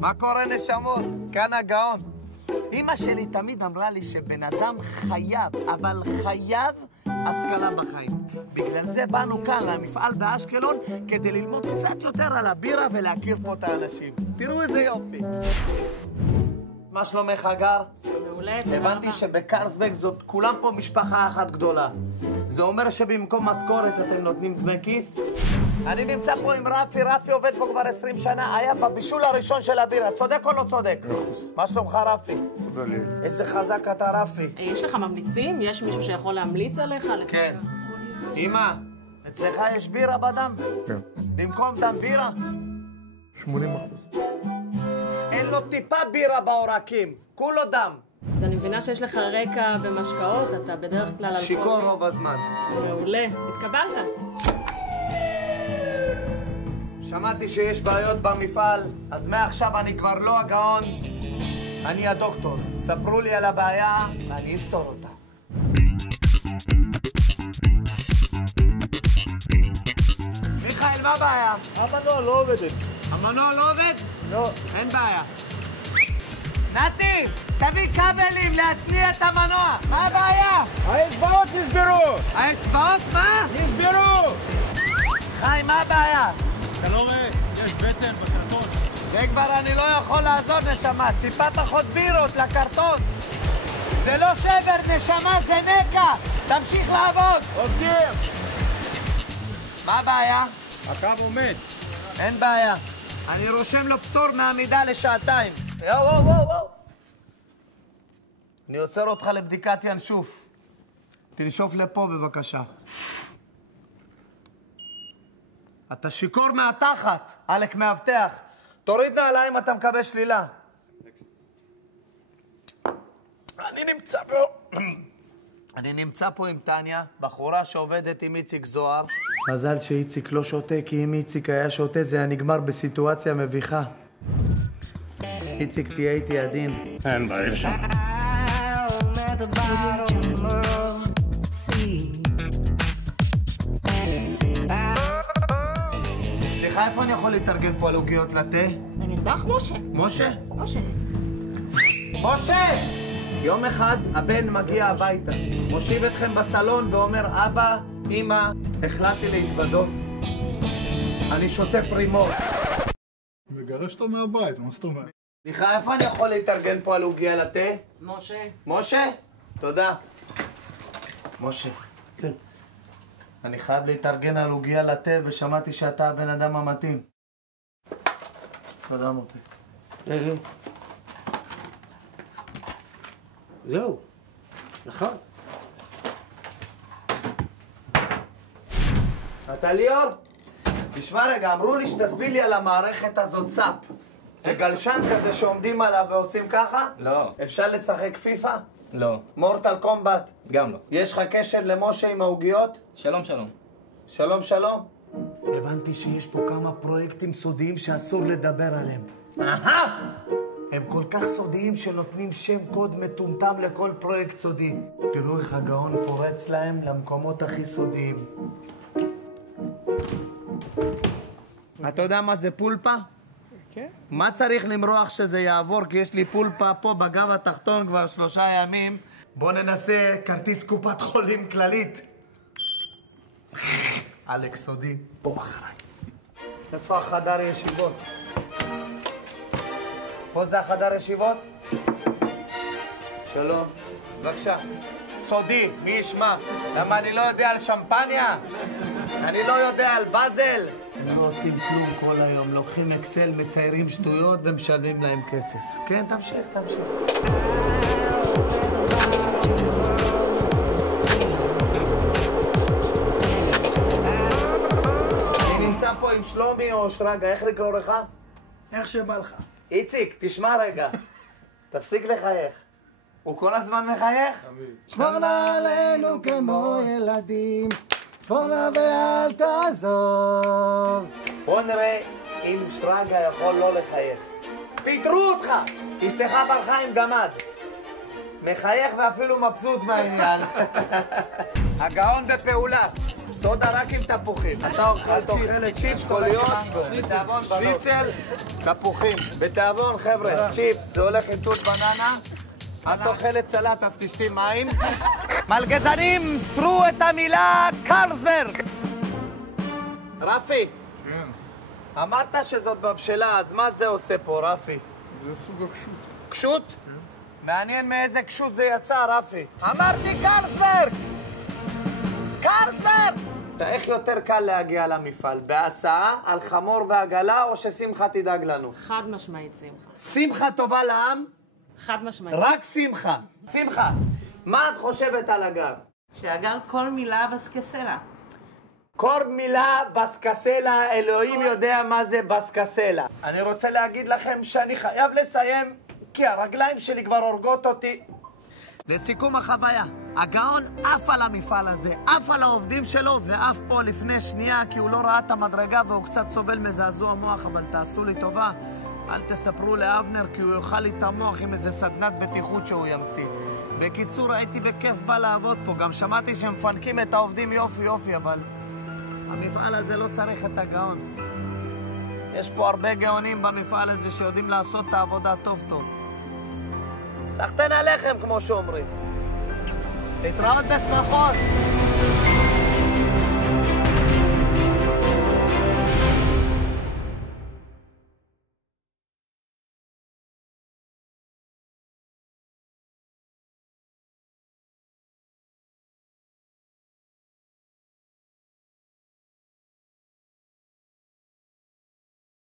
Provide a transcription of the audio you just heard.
מה קורה נשמות? כאן הגאון. אמא שלי תמיד אמרה לי שבן אדם חייב, אבל חייב השכלה בחיים. בגלל זה באנו כאן למפעל באשקלון כדי ללמוד קצת יותר על הבירה ולהכיר פה את האנשים. תראו איזה יופי. מה שלומך הגר? מעולה. הבנתי שבקרלסברג זאת כולם פה משפחה אחת גדולה. זה אומר שבמקום משכורת אתם נותנים דמי כיס? אני נמצא פה עם רפי, רפי עובד פה כבר 20 שנה, היה בבישול הראשון של הבירה, צודק או לא צודק? מה שלומך רפי? איזה חזק אתה רפי. יש לך ממליצים? יש מישהו שיכול להמליץ עליך? כן. אמא, אצלך יש בירה בדם? כן. במקום דם בירה? 80%. אין לו טיפה בירה בעורקים, כולו דם. אז אני מבינה שיש לך רקע במשקאות, אתה בדרך כלל אלכוהולי. שיכור רוב הזמן. מעולה, התקבלת. שמעתי שיש בעיות במפעל, אז מעכשיו אני כבר לא הגאון, אני הדוקטור. ספרו לי על הבעיה ואני אפתור אותה. מיכאל, מה הבעיה? המנוע לא עובדת. המנוע לא עובד? לא. אין בעיה. נתי, תביא כבלים להתניע את המנוע. מה הבעיה? האצבעות נסברו! האצבעות מה? נסברו! חי, מה הבעיה? אתה לא רואה? יש בטן בקרטון. זה כבר אני לא יכול לעזור, נשמה. טיפה פחות בירות לקרטון. זה לא שבר, נשמה, זה נקע. תמשיך לעבוד. עובדים! מה הבעיה? הקו עומד. אין בעיה. אני רושם לו פטור מעמידה לשעתיים. וואו. אני עוצר אותך לבדיקת ינשוף. תנשוף לפה בבקשה. אתה שיכור מהתחת, אלק מאבטח. תוריד נעליים, אתה מקבל שלילה. אני נמצא פה עם טניה, בחורה שעובדת עם איציק זוהר. מזל שאיציק לא שותה, כי אם איציק היה שותה זה היה נגמר בסיטואציה מביכה. איציק, תהיה איתי עדין. אין בעיה שם. סליחה, איפה אני יכול להתארגן פה על עוגיות לתה? במטבח משה. משה? משה. משה! יום אחד הבן מגיע הביתה, מושיב אתכם בסלון ואומר, אבא, אמא, החלטתי להתוודות. אני שותה פרימות. מגרש אותו מהבית, מה זאת אומרת? סליחה, איפה אני יכול להתארגן פה על עוגיה לתה? משה. משה? תודה. משה. כן. אני חייב להתארגן על עוגיה לתה ושמעתי שאתה הבן אדם המתאים. תודה מוטי. זהו, נכון. אתה ליאור? תשמע רגע, אמרו לי שתסביר לי על המערכת הזאת סאפ. זה גלשן כזה שעומדים עליו ועושים ככה? לא. אפשר לשחק פיפה? לא. מורטל קומבט? גם לא. יש לך קשר למשה עם העוגיות? שלום, שלום. שלום, שלום. הבנתי שיש פה כמה פרויקטים סודיים שאסור לדבר עליהם. אהה! הם כל כך סודיים שנותנים שם קוד מטומטם לכל פרויקט סודי. תראו איך הגאון פורץ להם למקומות הכי סודיים. אתה יודע מה זה פולפה? כן. מה צריך למרוח שזה יעבור? כי יש לי פולפה פה בגב התחתון כבר 3 ימים. בוא ננסה כרטיס קופת חולים כללית. אלכס סודי, בוא אחריי. איפה החדר ישיבות? פה זה החדר ישיבות? שלום. בבקשה. סודי, מי ישמע? למה אני לא יודע על שמפניה? אני לא יודע על בזל? הם לא עושים כלום כל היום, לוקחים אקסל, מציירים שטויות ומשלמים להם כסף. כן, תמשיך. אני נמצא פה עם שלומי או שרגא, איך לקרוא לך? איך שבא לך. איציק, תשמע רגע. תפסיק לחייך. הוא כל הזמן מחייך? שמור נא עלינו כמו ילדים, שמור נא ואל תעזוב. בוא נראה אם שרגא יכול לא לחייך. פיטרו אותך! אשתך ברחה עם גמד. מחייך ואפילו מבסוט מהעניין. הגאון בפעולה. סודה רק עם תפוחים. אתה אוכל צ'יפס, קוליות, בתיאבון שניצל, תפוחים. בתיאבון, חבר'ה, צ'יפס, זה הולך עם תות בננה. את אוכלת סלט, אז תשתי מים. מלגזנים, צרו את המילה קרלסברג. רפי, אמרת שזאת מבשלה, אז מה זה עושה פה, רפי? זה סוג הקשות. קשות? מעניין מאיזה קשות זה יצא, רפי. אמרתי קרלסברג! קרלסברג! איך יותר קל להגיע למפעל? בהסעה, על חמור ועגלה, או ששמחה תדאג לנו? חד משמעית שמחה. שמחה טובה לעם? חד משמעית. רק שמחה. שמחה, מה את חושבת על הגר? שאגר כל מילה בסקסלה. כל מילה בסקסלה, אלוהים יודע מה זה בסקסלה. אני רוצה להגיד לכם שאני חייב לסיים, כי הרגליים שלי כבר הורגות אותי. לסיכום החוויה, הגאון עף על המפעל הזה, עף על העובדים שלו, ועף פה לפני שנייה כי הוא לא ראה את המדרגה והוא קצת סובל מזעזוע מוח, אבל תעשו לי טובה, אל תספרו לאבנר כי הוא יאכל לי את המוח עם איזה סדנת בטיחות שהוא ימציא. בקיצור, הייתי בכיף בא לעבוד פה, גם שמעתי שמפנקים את העובדים יופי יופי, אבל המפעל הזה לא צריך את הגאון. יש פה הרבה גאונים במפעל הזה שיודעים לעשות את העבודה טוב טוב. סחתן עליכם כמו שאומרים. להתראות בשמחות.